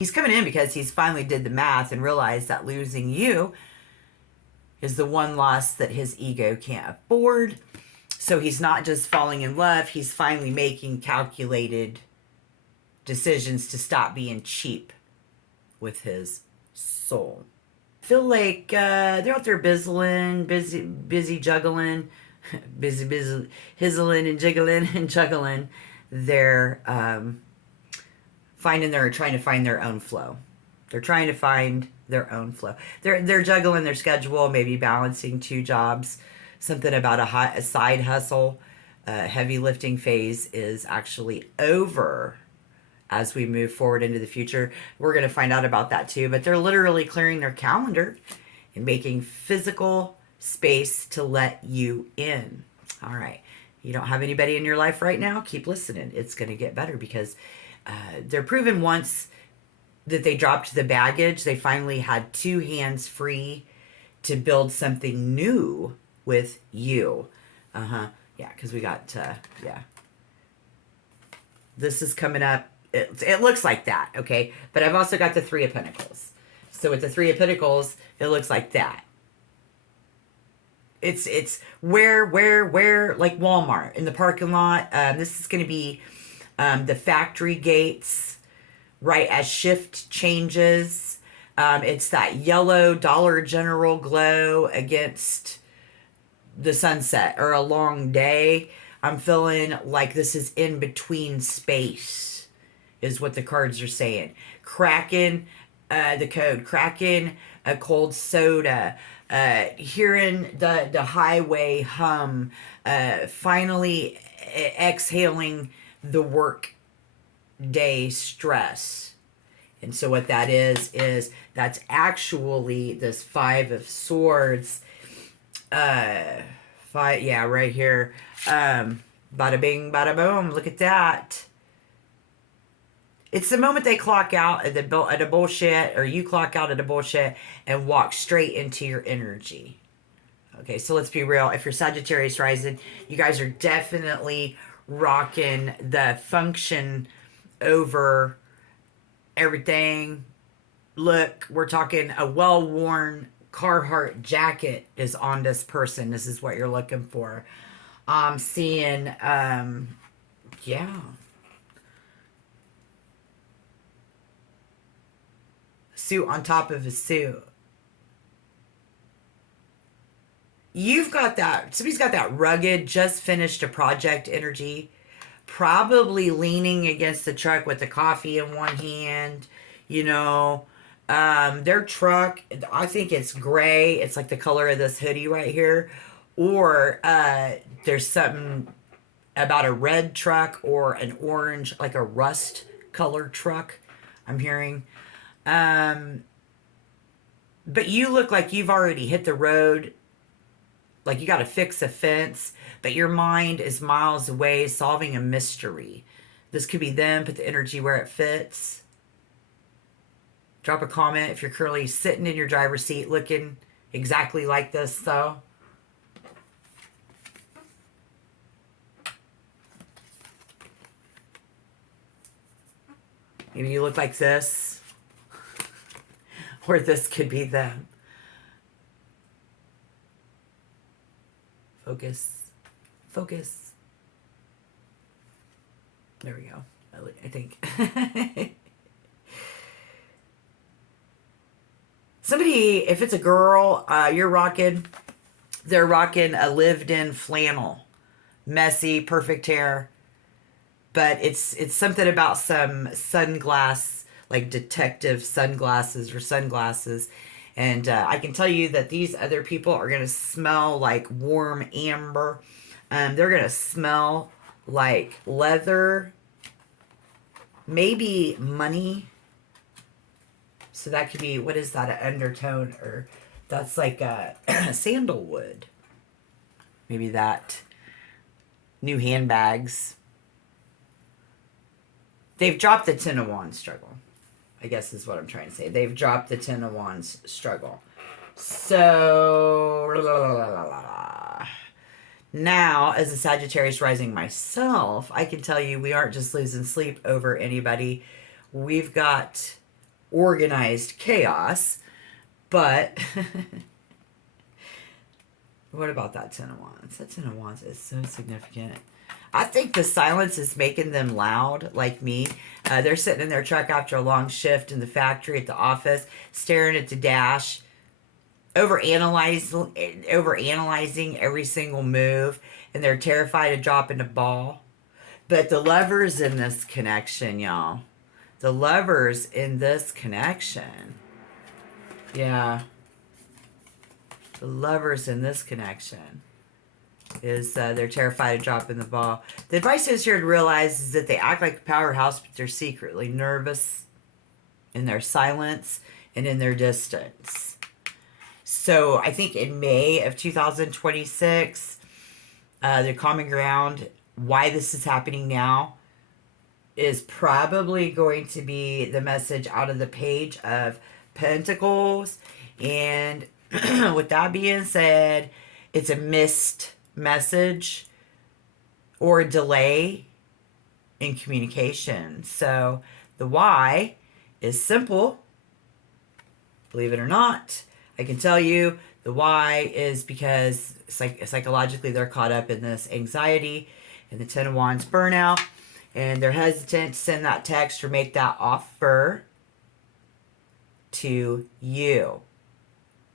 He's coming in because he's finally did the math and realized that losing you is the one loss that his ego can't afford. So he's not just falling in love, he's finally making calculated decisions to stop being cheap with his soul. I feel like they're out there busy juggling, busy, hizzling and jiggling and juggling. They're trying to find their own flow. They're trying to find their own flow. They're juggling their schedule, maybe balancing two jobs. Something about a side hustle. Heavy lifting phase is actually over as we move forward into the future. We're going to find out about that too. But they're literally clearing their calendar and making physical space to let you in. All right. You don't have anybody in your life right now? Keep listening. It's going to get better because they're proven once that they dropped the baggage. They finally had two hands free to build something new with you. Yeah, because we got, yeah. This is coming up. It looks like that, okay? But I've also got the Three of Pentacles. So with the Three of Pentacles, it looks like that. It's where, like Walmart in the parking lot. This is going to be the factory gates, right as shift changes. It's that yellow Dollar General glow against the sunset or a long day. I'm feeling like this is in between space is what the cards are saying. Cracking the code, cracking a cold soda, hearing the highway hum, finally exhaling the work day stress. And so what that is that's actually this Five of Swords. Yeah, right here. Bada bing, bada boom. Look at that. It's the moment they clock out at a bullshit, or you clock out at a bullshit and walk straight into your energy. Okay, so let's be real. If you're Sagittarius rising, you guys are definitely rocking the function over everything. Look, we're talking a well-worn Carhartt jacket is on this person. This is what you're looking for. I'm seeing, yeah. Suit on top of a suit. You've got that, somebody's got that rugged, just finished a project energy, probably leaning against the truck with the coffee in one hand, you know. Their truck, I think it's gray. It's like the color of this hoodie right here. Or there's something about a red truck or an orange, like a rust colored truck, I'm hearing. But you look like you've already hit the road. Like you got to fix a fence, but your mind is miles away solving a mystery. This could be them. Put the energy where it fits. Drop a comment if you're currently sitting in your driver's seat looking exactly like this, though. Maybe you look like this. Or this could be them. Focus. Focus. There we go. I think. Somebody, if it's a girl, they're rocking a lived-in flannel. Messy, perfect hair. But it's something about some sunglass, like detective sunglasses or sunglasses. And I can tell you that these other people are going to smell like warm amber. They're going to smell like leather, maybe money. So that could be, what is that, an undertone? Or that's like a sandalwood. Maybe that. New handbags. They've dropped the Ten of Wands struggle, I guess is what I'm trying to say. They've dropped the Ten of Wands struggle. So, now, as a Sagittarius rising myself, I can tell you we aren't just losing sleep over anybody. We've got organized chaos. But what about that Ten of Wands? That Ten of Wands is so significant. I think the silence is making them loud, like me. They're sitting in their truck after a long shift in the factory, at the office, staring at the dash, overanalyzing every single move, and they're terrified of dropping the ball. But the lovers in this connection, y'all. The lovers in this connection. Yeah. The lovers in this connection is they're terrified of dropping the ball. The advice is here to realize is that they act like a powerhouse, but they're secretly nervous in their silence and in their distance. So I think in May of 2026, the common ground, why this is happening now, is probably going to be the message out of the Page of Pentacles. And with that being said, it's a missed message or a delay in communication. So the why is simple. Believe it or not, I can tell you the why is because psychologically they're caught up in this anxiety and the Ten of Wands burnout, and they're hesitant to send that text or make that offer to you.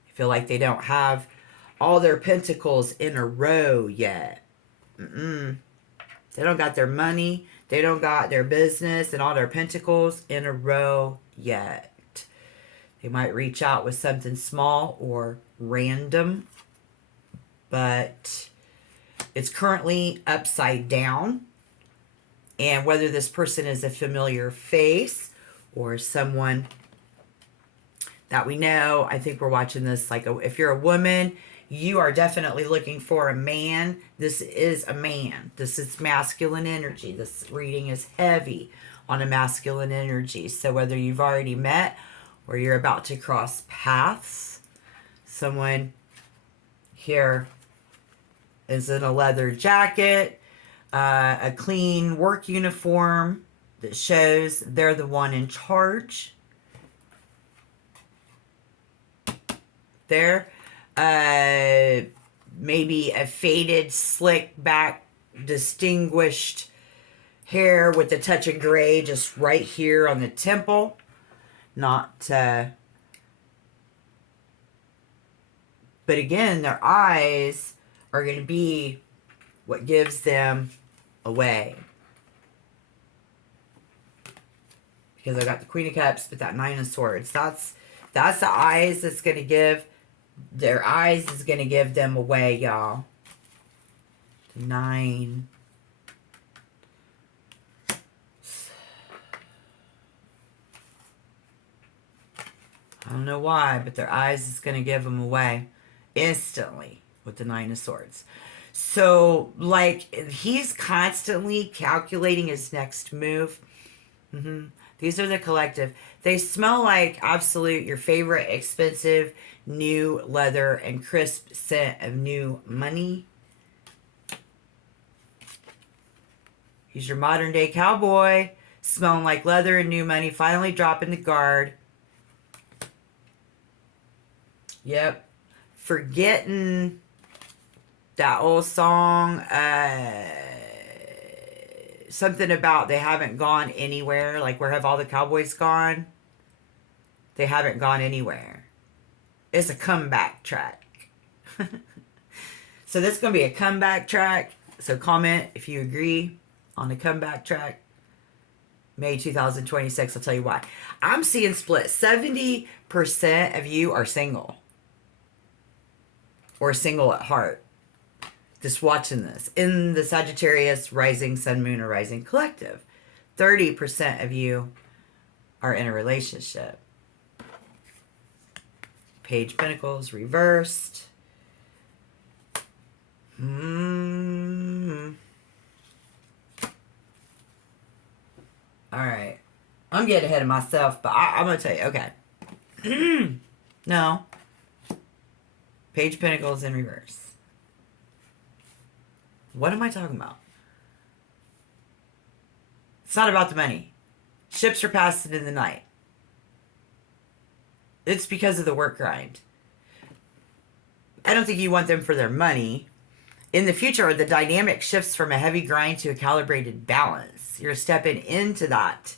I feel like they don't have all their pentacles in a row yet. They don't got their money, they don't got their business and all their pentacles in a row yet. They might reach out with something small or random, but it's currently upside down. And whether this person is a familiar face or someone that we know, I think we're watching this like if you're a woman, you are definitely looking for a man. This is a man. This is masculine energy. This reading is heavy on a masculine energy. So whether you've already met or you're about to cross paths, someone here is in a leather jacket, a clean work uniform that shows they're the one in charge. There, maybe a faded, slick back, distinguished hair with a touch of gray just right here on the temple. Not, but again, their eyes are going to be what gives them away. Because I got the Queen of Cups, but that Nine of Swords. That's the eyes that's going to give, their eyes is going to give them away, y'all. 9. I don't know why, but their eyes is going to give them away instantly with the Nine of Swords. So, like, he's constantly calculating his next move. These are the collective. They smell like absolute, your favorite expensive new leather and crisp scent of new money. He's your modern day cowboy, smelling like leather and new money, finally dropping the guard. Yep. Forgetting that old song, something about they haven't gone anywhere. Like, where have all the cowboys gone? They haven't gone anywhere. It's a comeback track. So this is going to be a comeback track. So comment if you agree on the comeback track. May 2026, I'll tell you why. I'm seeing split. 70% of you are single. Or single at heart. Just watching this. In the Sagittarius rising, sun, moon, or rising collective. 30% of you are in a relationship. Page of Pentacles reversed. Alright. I'm getting ahead of myself, but I'm going to tell you. Okay. No. Page of Pentacles in reverse. What am I talking about? It's not about the money. Ships are passing in the night. It's because of the work grind. I don't think you want them for their money. In the future, the dynamic shifts from a heavy grind to a calibrated balance. You're stepping into that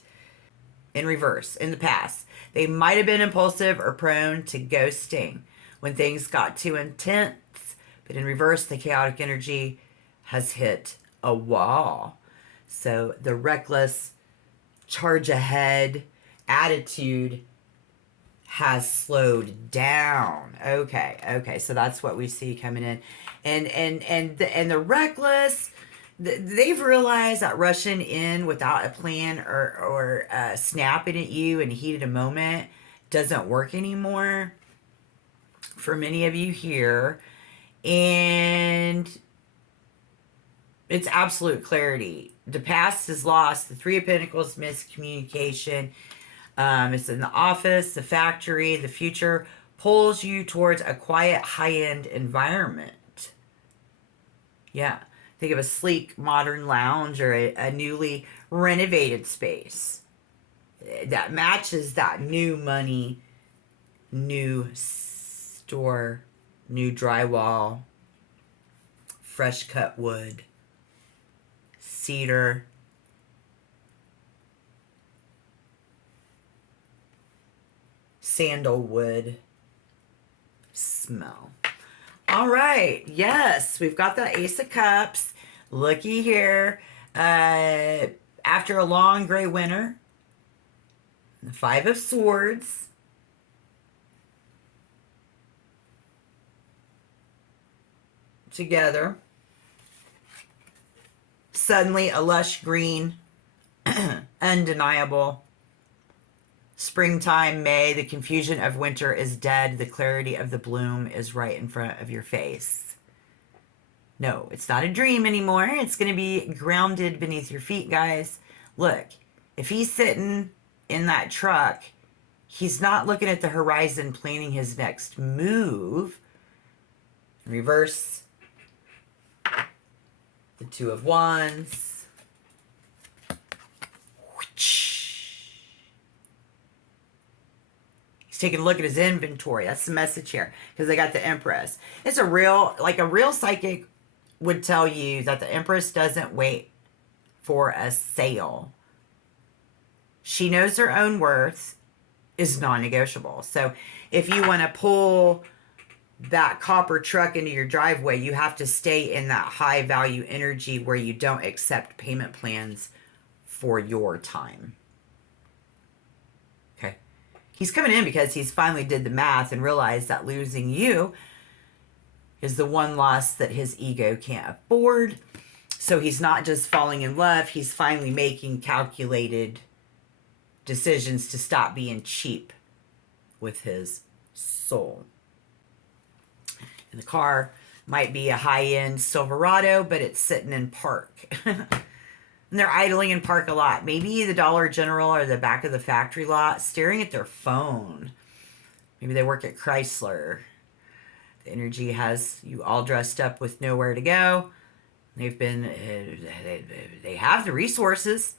in reverse. In the past, they might have been impulsive or prone to ghosting when things got too intense, but in reverse, the chaotic energy has hit a wall. So the reckless, charge ahead attitude has slowed down. Okay. So that's what we see coming in, and the reckless. They've realized that rushing in without a plan or snapping at you in the heat of the moment doesn't work anymore for many of you here, and it's absolute clarity. The past is lost. The Three of Pentacles, miscommunication. It's in the office, the factory, the future pulls you towards a quiet, high-end environment. Yeah. Think of a sleek, modern lounge or a newly renovated space that matches that new money, new store, new drywall, fresh cut wood, cedar, sandalwood smell. All right. Yes, we've got the Ace of Cups. Looky here. After a long gray winter, the Five of Swords. Together. Suddenly a lush green, undeniable. Springtime, May, the confusion of winter is dead. The clarity of the bloom is right in front of your face. No, it's not a dream anymore. It's going to be grounded beneath your feet, guys. Look, if he's sitting in that truck, he's not looking at the horizon planning his next move. Reverse. The Two of Wands. He's taking a look at his inventory. That's the message here. Because they got the Empress. It's a real psychic would tell you that the Empress doesn't wait for a sale. She knows her own worth is non-negotiable. So if you want to pull that copper truck into your driveway, you have to stay in that high value energy where you don't accept payment plans for your time. Okay. He's coming in because he's finally did the math and realized that losing you is the one loss that his ego can't afford. So he's not just falling in love, he's finally making calculated decisions to stop being cheap with his soul. And the car might be a high-end Silverado, but it's sitting in park. And they're idling in park a lot. Maybe the Dollar General or the back of the factory lot, staring at their phone. Maybe they work at Chrysler. The energy has you all dressed up with nowhere to go. They have the resources.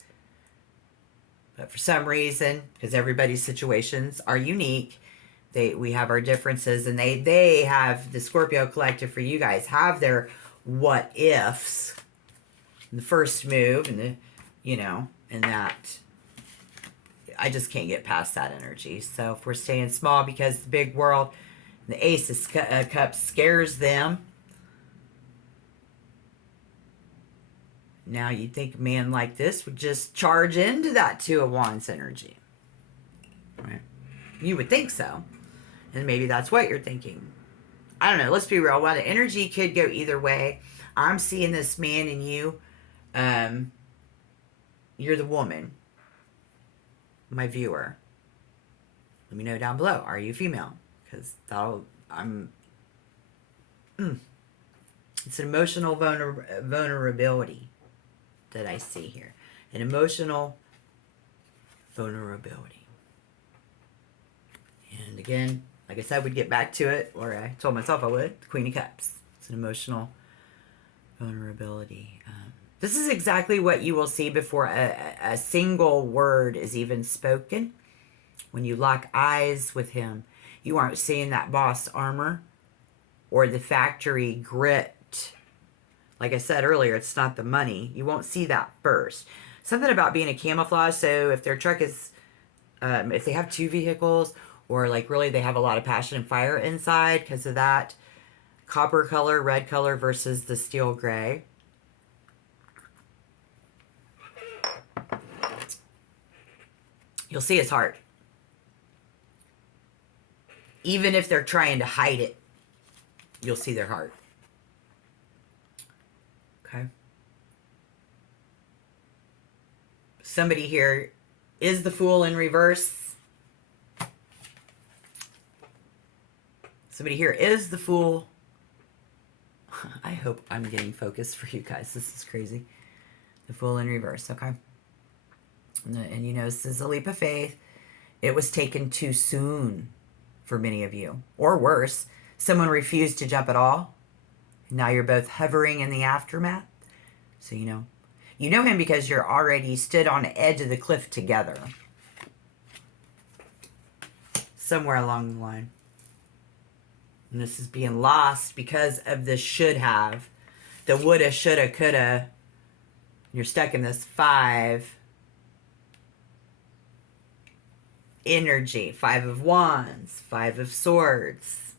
But for some reason, because everybody's situations are unique, we have our differences, and they have, the Scorpio collective for you guys have their what ifs in the first move, and and that I just can't get past that energy. So if we're staying small because the big world, the Ace of Cups scares them. Now you'd think a man like this would just charge into that Two of Wands energy. Right? You would think so. And maybe that's what you're thinking. I don't know. Let's be real. While the energy could go either way, I'm seeing this man in you. You're the woman. My viewer. Let me know down below. Are you female? Because it's an emotional vulnerability that I see here. An emotional vulnerability. And again, like I said, we'd get back to it, or I told myself I would. The Queen of Cups. It's an emotional vulnerability. This is exactly what you will see before a single word is even spoken. When you lock eyes with him, You aren't seeing that boss armor or the factory grit. Like I said earlier, it's not the money. You won't see that first. Something about being a camouflage. So if their truck is, if they have two vehicles, or like really they have a lot of passion and fire inside because of that copper color, red color versus the steel gray. You'll see his heart. Even if they're trying to hide it, you'll see their heart. Okay. Somebody here is the Fool in reverse. Somebody here is the Fool. I hope I'm getting focused for you guys. This is crazy. The Fool in reverse, okay? And you know, this is a leap of faith. It was taken too soon for many of you. Or worse, someone refused to jump at all. Now you're both hovering in the aftermath. So you know him because you're already stood on the edge of the cliff together. Somewhere along the line. And this is being lost because of the should have. The woulda, shoulda, coulda. You're stuck in this 5 energy. 5 of Wands. 5 of Swords.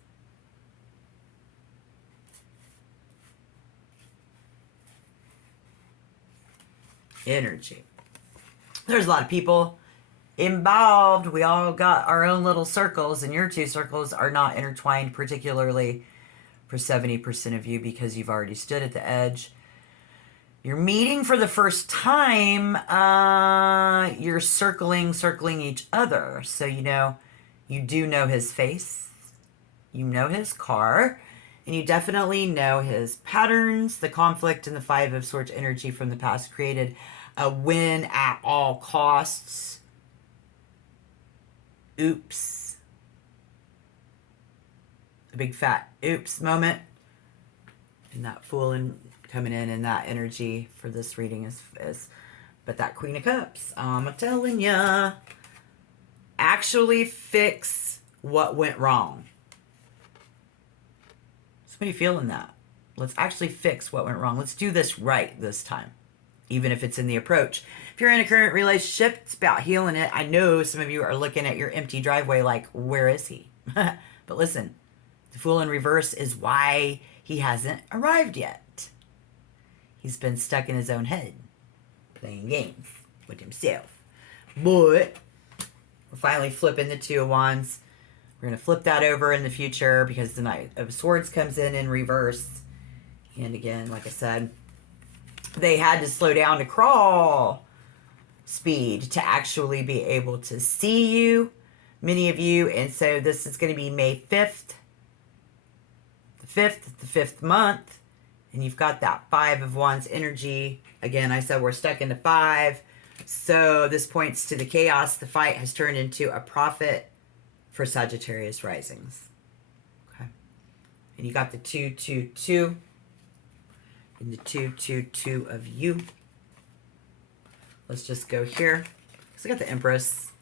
Energy. There's a lot of people involved. We all got our own little circles, and your 2 circles are not intertwined, particularly for 70% of you because you've already stood at the edge. You're meeting for the first time. You're circling each other. So you do know his face. You know his car. And you definitely know his patterns. The conflict and the 5 of Swords energy from the past created a win at all costs. Oops. A big fat oops moment. And that Fool coming in that energy for this reading is but that Queen of Cups, I'm telling ya, actually fix what went wrong. Somebody feeling that? Let's actually fix what went wrong. Let's do this right this time, even if it's in the approach. If you're in a current relationship, it's about healing it. I know some of you are looking at your empty driveway like, where is he? But listen, the Fool in reverse is why he hasn't arrived yet. He's been stuck in his own head, playing games with himself. But we're finally flipping the 2 of Wands. We're going to flip that over in the future because the Knight of Swords comes in reverse. And again, like I said, they had to slow down to crawl speed to actually be able to see you, many of you. And so this is going to be May 5th. The 5th month. And you've got that 5 of Wands energy. Again, I said we're stuck into 5. So this points to the chaos. The fight has turned into a profit for Sagittarius risings. Okay. And you got the 222 and the 222 of you. Let's just go here. So I got the Empress.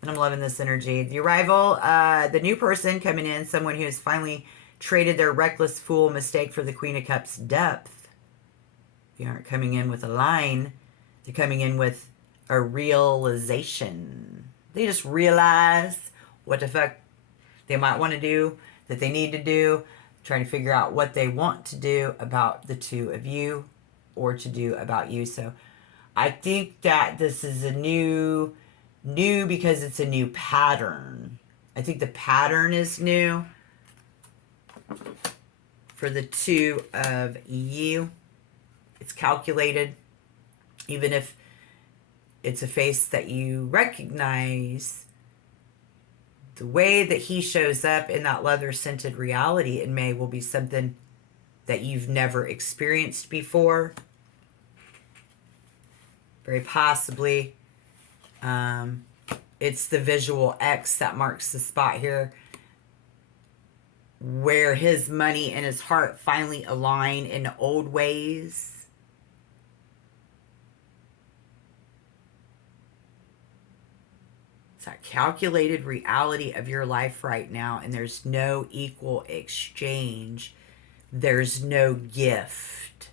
And I'm loving this energy. The arrival, the new person coming in, someone who has finally traded their reckless fool mistake for the Queen of Cups depth. They aren't coming in with a line. They're coming in with a realization. They just realize what the fuck they might want to do, that they need to do, trying to figure out what they want to do about the 2 of you or to do about you. So I think that this is a new because it's a new pattern. I think the pattern is new for the 2 of you. It's calculated, even if it's a face that you recognize. The way that he shows up in that leather-scented reality in May will be something that you've never experienced before. Very possibly. It's the visual X that marks the spot here where his money and his heart finally align in old ways. It's that calculated reality of your life right now, and there's no equal exchange. There's no gift.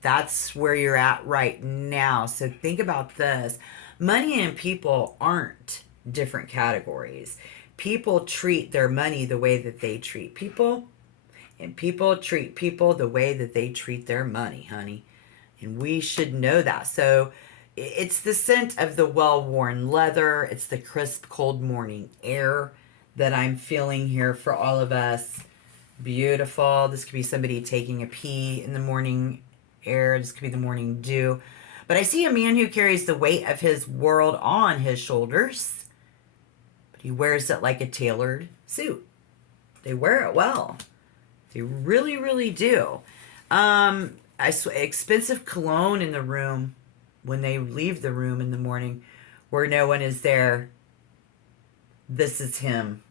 That's where you're at right now. So think about this. Money and people aren't different categories. People treat their money the way that they treat people, and people treat people the way that they treat their money, honey. And we should know that. So it's the scent of the well-worn leather. It's the crisp, cold morning air that I'm feeling here for all of us. Beautiful. This could be somebody taking a pee in the morning air. This could be the morning dew. But I see a man who carries the weight of his world on his shoulders. But he wears it like a tailored suit. They wear it well. They really, really do. Expensive cologne in the room when they leave the room in the morning where no one is there. This is him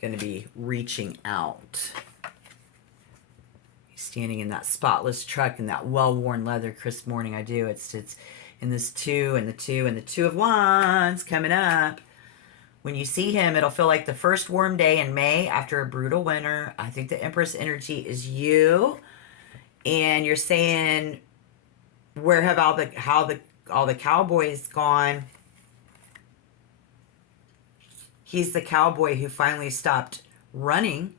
going to be reaching out. He's standing in that spotless truck in that well-worn leather crisp morning. I do. It's in this 2 and the 2 and the 2 of Wands coming up. When you see him, it'll feel like the first warm day in May after a brutal winter. I think the Empress energy is you. And you're saying, where have all the cowboys gone? He's the cowboy who finally stopped running.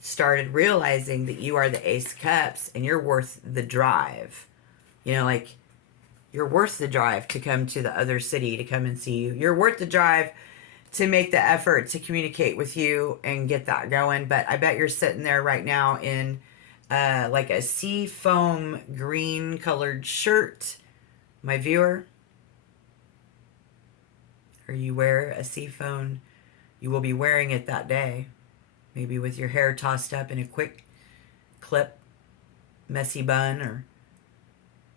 Started realizing that you are the Ace of Cups and you're worth the drive. You know, like, you're worth the drive to come to the other city to come and see you. You're worth the drive to make the effort to communicate with you and get that going. But I bet you're sitting there right now in like a sea foam green colored shirt, my viewer. Or you wear a sea foam, you will be wearing it that day. Maybe with your hair tossed up in a quick clip, messy bun, or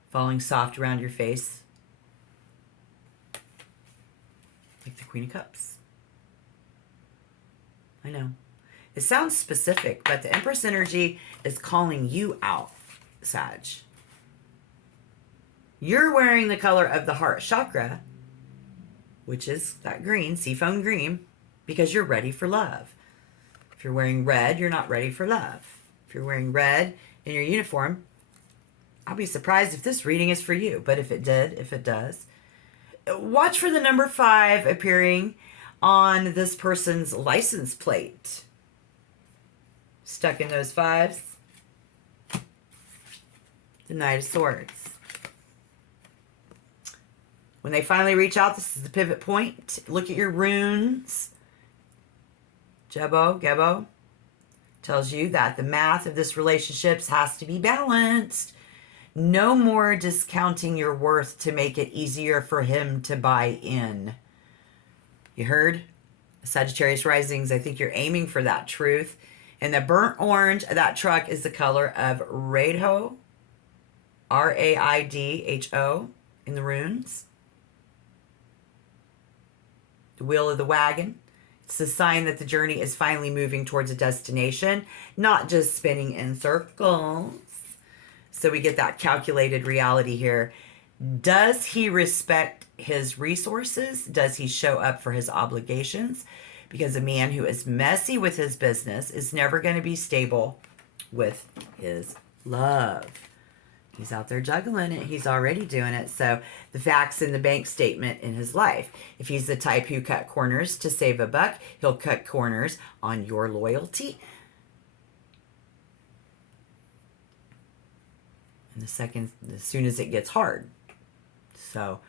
falling soft around your face. Like the Queen of Cups. I know. It sounds specific, but the Empress energy is calling you out, Sag. You're wearing the color of the heart chakra, which is that green, seafoam green, because you're ready for love. If you're wearing red, you're not ready for love. If you're wearing red in your uniform, I'll be surprised if this reading is for you, but if it does, watch for the number 5 appearing on this person's license plate. Stuck in those 5s. The Knight of Swords. When they finally reach out, this is the pivot point. Look at your runes. Gebo tells you that the math of this relationship has to be balanced. No more discounting your worth to make it easier for him to buy in. You heard? Sagittarius risings, I think you're aiming for that truth. And the burnt orange of that truck is the color of Raidho. Raidho in the runes. The wheel of the wagon. It's a sign that the journey is finally moving towards a destination, not just spinning in circles. So we get that calculated reality here. Does he respect his resources? Does he show up for his obligations? Because a man who is messy with his business is never going to be stable with his love. He's out there juggling it. He's already doing it. So the facts in the bank statement in his life. If he's the type who cut corners to save a buck, he'll cut corners on your loyalty. And as soon as it gets hard. So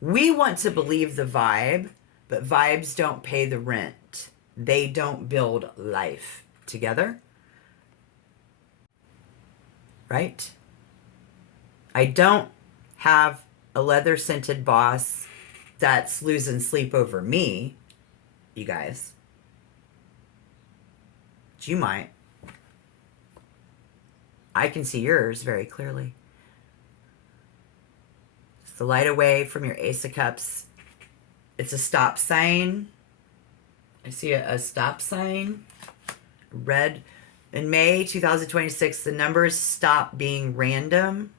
we want to believe the vibe, but vibes don't pay the rent. They don't build life together. Right? I don't have a leather-scented boss that's losing sleep over me, you guys. But you might. I can see yours very clearly. Just the light away from your Ace of Cups. It's a stop sign. I see a stop sign. Red. In May 2026, the numbers stop being random.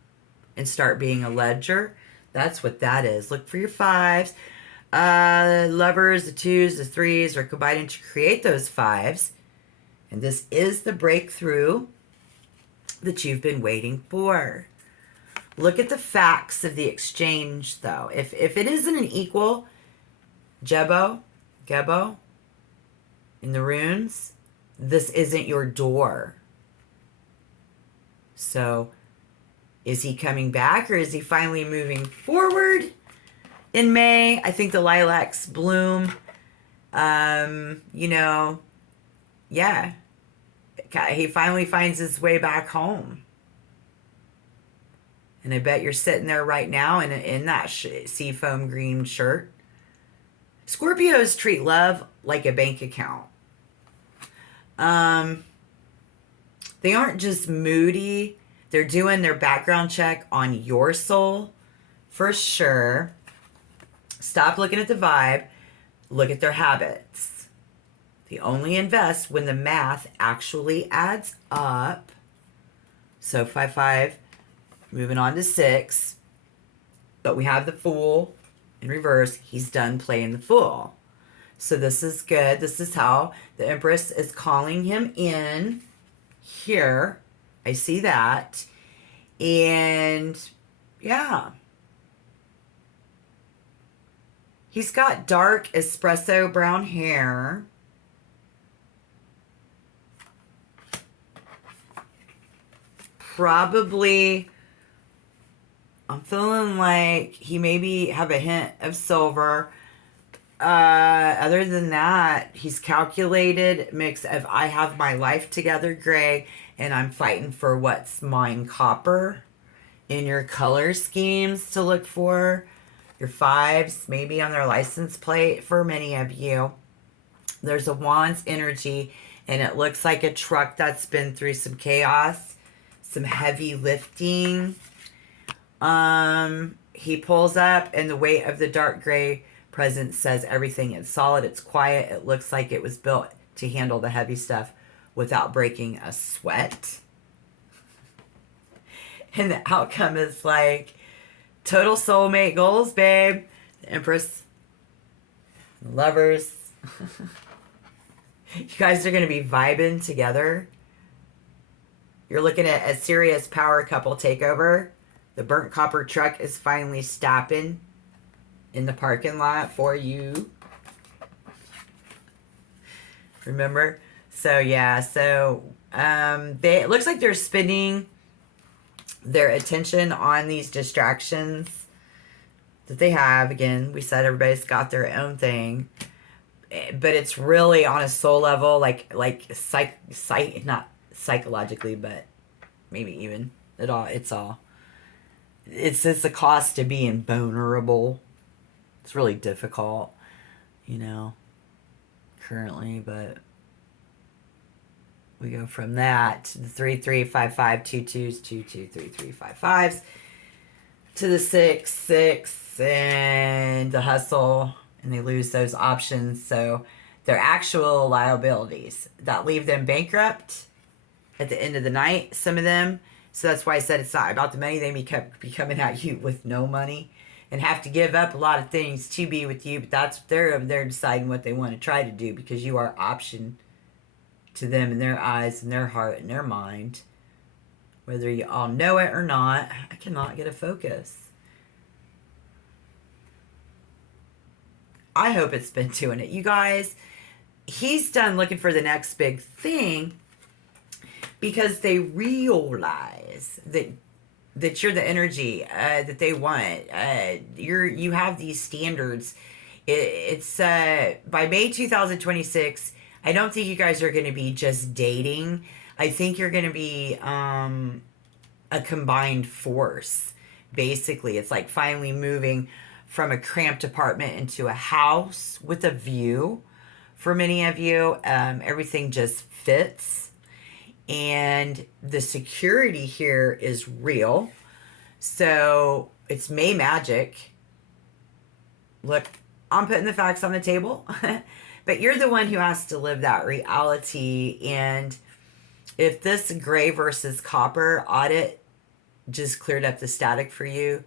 and start being a ledger. That's what that is. Look for your fives. Lovers, the twos, the threes are combining to create those fives. And this is the breakthrough that you've been waiting for. Look at the facts of the exchange, though. If it isn't an equal, Gebo, in the runes, this isn't your door. So, is he coming back or is he finally moving forward? In May, I think the lilacs bloom. Yeah. He finally finds his way back home. And I bet you're sitting there right now in that seafoam green shirt. Scorpios treat love like a bank account. They aren't just moody. They're doing their background check on your soul for sure. Stop looking at the vibe. Look at their habits. They only invest when the math actually adds up. So 5-5, moving on to 6. But we have the Fool in reverse. He's done playing the Fool. So this is good. This is how the Empress is calling him in here. I see that. And yeah. He's got dark espresso brown hair. Probably, I'm feeling like he maybe have a hint of silver. Other than that, he's calculated mix of I have my life together gray and I'm fighting for what's mine copper in your color schemes to look for. Your fives, maybe on their license plate for many of you. There's a Wands energy, and it looks like a truck that's been through some chaos, some heavy lifting. He pulls up, and the weight of the dark gray presence says everything. It's solid, it's quiet, it looks like it was built to handle the heavy stuff without breaking a sweat. And the outcome is like, total soulmate goals, babe. The Empress. The Lovers. You guys are going to be vibing together. You're looking at a serious power couple takeover. The burnt copper truck is finally stopping in the parking lot for you. Remember? So, yeah. So, it looks like they're spending their attention on these distractions that they have. Again, we said everybody's got their own thing, but it's really on a soul level, like not psychologically, but maybe even it's the cost to being vulnerable. It's really difficult, currently, but we go from that to the 3 3 5 5 2 2s 2 2 3 3 5 5s to the 6 6 and the hustle, and they lose those options. So they're actual liabilities that leave them bankrupt at the end of the night, some of them. So that's why I said it's not about the money. They may be coming at you with no money and have to give up a lot of things to be with you, but they're deciding what they want to try to do, because you are option to them in their eyes and their heart and their mind. Whether you all know it or not, I cannot get a focus. I hope it's been doing it. You guys, he's done looking for the next big thing, because they realize that you're the energy that they want. You have these standards. It's by May 2026. I don't think you guys are going to be just dating. I think you're going to be a combined force. Basically, it's like finally moving from a cramped apartment into a house with a view. For many of you, everything just fits. And the security here is real. So it's May magic. Look, I'm putting the facts on the table. But you're the one who has to live that reality. And if this gray versus copper audit just cleared up the static for you,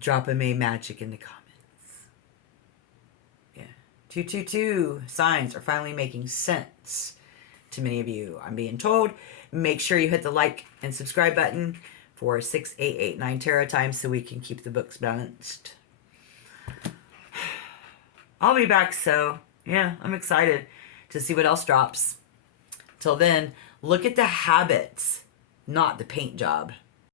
drop a May Magic in the comments. Yeah. 222 signs are finally making sense to many of you, I'm being told. Make sure you hit the like and subscribe button for 6889 tarot times so we can keep the books balanced. I'll be back, so yeah, I'm excited to see what else drops. Till then, look at the habits, not the paint job.